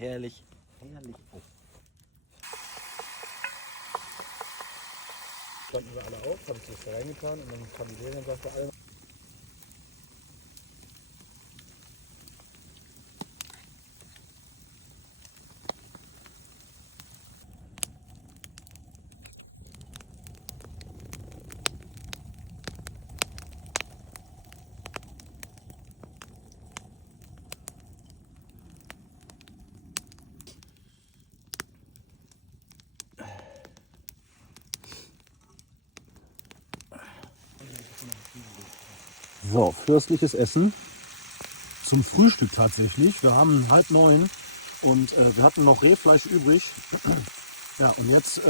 herrlich, herrlich auf. Standen wir alle auf, habe ich das da reingetan und dann kam die Lehrerin und sagte alle. So, fürstliches Essen zum Frühstück tatsächlich. Wir haben 8:30 und wir hatten noch Rehfleisch übrig. Ja, und jetzt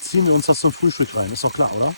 ziehen wir uns das zum Frühstück rein. Ist doch klar, oder?